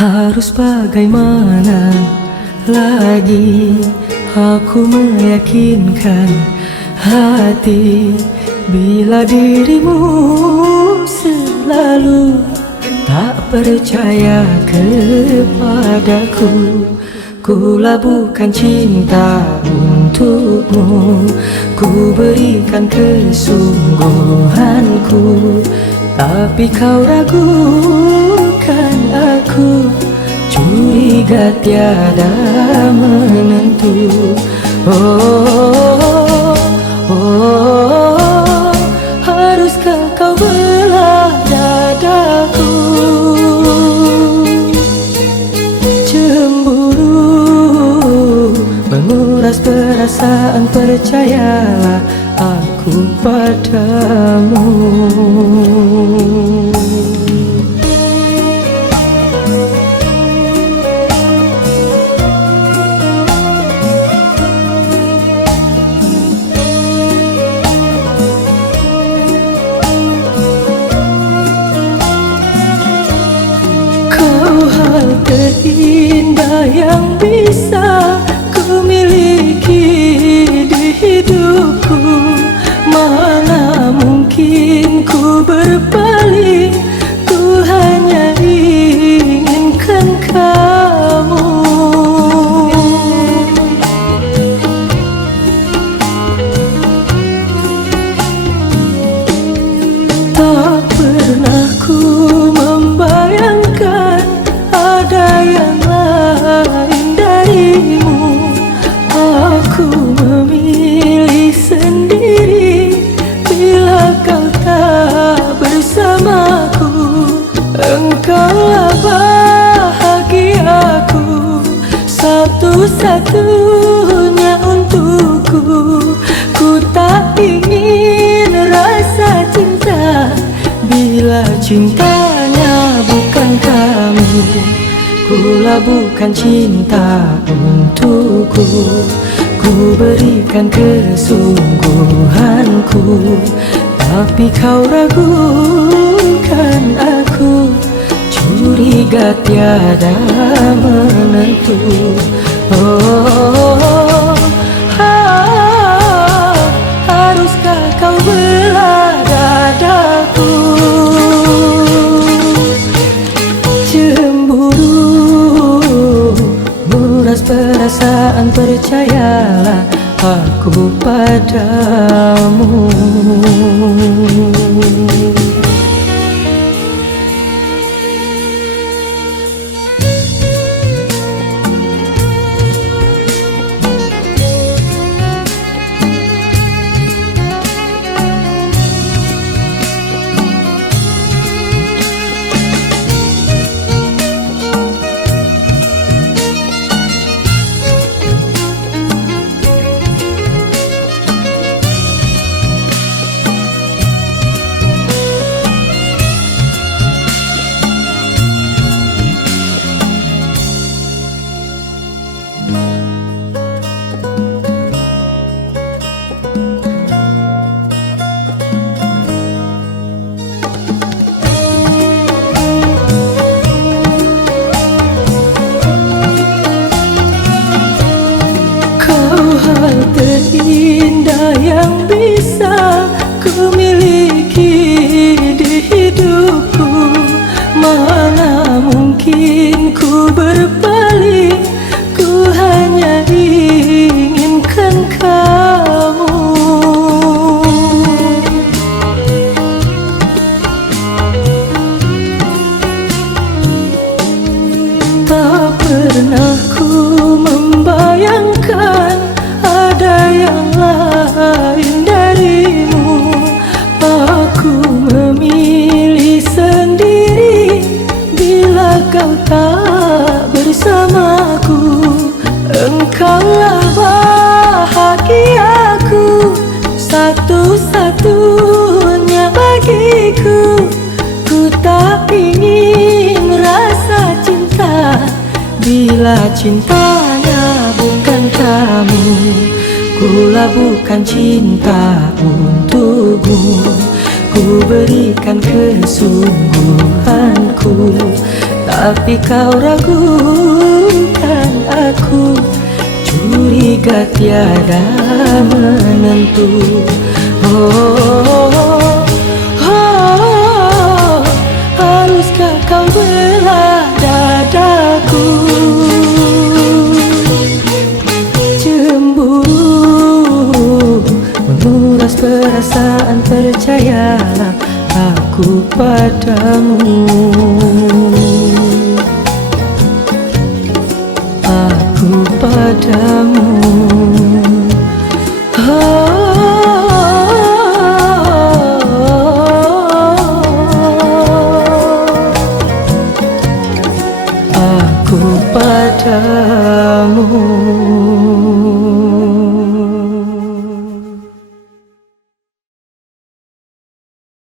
Harus bagaimana lagi aku meyakinkan hati bila dirimu selalu tak percaya kepadaku. Ku labuhkan cinta untukmu, ku berikan kesungguhanku, tapi kau ragukan aku, curiga tiada menentu. Oh, oh, haruskah kau belah dadaku? Cemburu menguras perasaan, percayalah aku padamu. Kau hal terindah yang bisa ku miliki di hidupku. Mana mungkin ku berpaling, ku hanya inginkan kamu. Tak pernah ku membayangkan ada yang lain darimu. Aku memilih sendiri bila kau tak bersamaku. Engkaulah bahagiaku, satu-satunya untukku. Ku tak ingin rasa cinta bila cintanya bukan kamu. Ku labuhkan cinta untukku, ku berikan kesungguhanku, tapi kau ragukan aku, curiga tiada menentu. Oh, haruskah kau belah dadaku? Cemburu menguras perasaan, percayalah aku padamu. Hal terindah yang bisa ku miliki di hidupku. Mana mungkin ku berpaling, ku hanya inginkan kamu. Tak pernah ku membayangkan ada yang lain darimu. Aku memilih sendiri bila kau tak bersamaku. Engkaulah bahagiaku, satu-satunya bagiku. Ku tak ingin rasa cinta bila cintanya bukan kamu. Ku labuhkan cinta untukmu, ku berikan kesungguhanku, tapi kau ragukan aku. Curiga tiada menentu. Oh, oh, haruskah kau belah dadaku? Cemburu menguras perasaan, percayalah aku padamu. Aku padamu. Aku padamu.